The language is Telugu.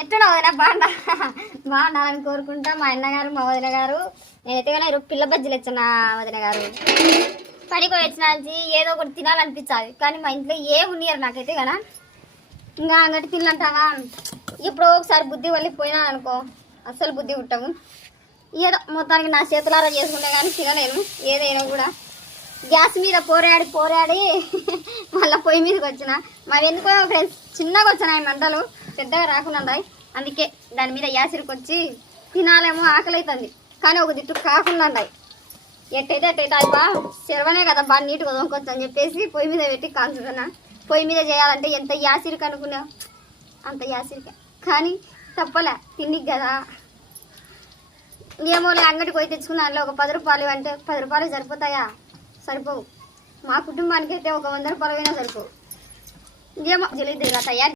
ఎట్లా వదిన బాగుండాలని కోరుకుంటా. మా అన్నగారు మా వదిన గారు నేనైతే కానీ ఈరోజు పిల్ల బజ్జీలు ఇచ్చిన వదిన గారు. పనికి వచ్చిన ఏదో ఒకటి తినాలనిపించాలి కానీ మా ఇంట్లో ఏమి ఉన్నారు నాకైతే కదా. ఇంకా అంగటి తినలంటావా ఇప్పుడు ఒకసారి బుద్ధి వల్లిపోయినా అనుకో అస్సలు బుద్ధి పుట్టము. ఏదో మొత్తానికి నా చేతులారా చేసుకుంటే కానీ తినలేను ఏదైనా కూడా. గ్యాస్ మీద పోరాడి మళ్ళీ పొయ్యి మీదకి వచ్చిన. మరి ఎందుకో ఫ్రెండ్స్ చిన్నగా వచ్చినాయి మంటలు, పెద్దగా రాకుండా. అందుకే దాని మీద యాసిరికి వచ్చి తినాలేమో ఆకలి అవుతుంది కానీ ఒక దిట్టు కాకుండా. ఎట్టయితే అయిపా చెరవనే కదా బాగా నీట్గా వదనుకోవచ్చు అని చెప్పేసి పొయ్యి మీద పెట్టి కాల్చుతున్నా. పొయ్యి మీద చేయాలంటే ఎంత యాసిరికి అనుకున్నా అంత యాసిరిక కానీ తప్పలే తిండికి కదా. ఏమో అంగడికి పోయి తెచ్చుకున్నా అందులో ఒక 10 రూపాయలు అంటే 10 రూపాయలు సరిపోతాయా? సరిపోవు. మా కుటుంబానికి అయితే ఒక 100 రూపాయలు అయినా సరిపోవు. ఏమో తెలియదు తయారు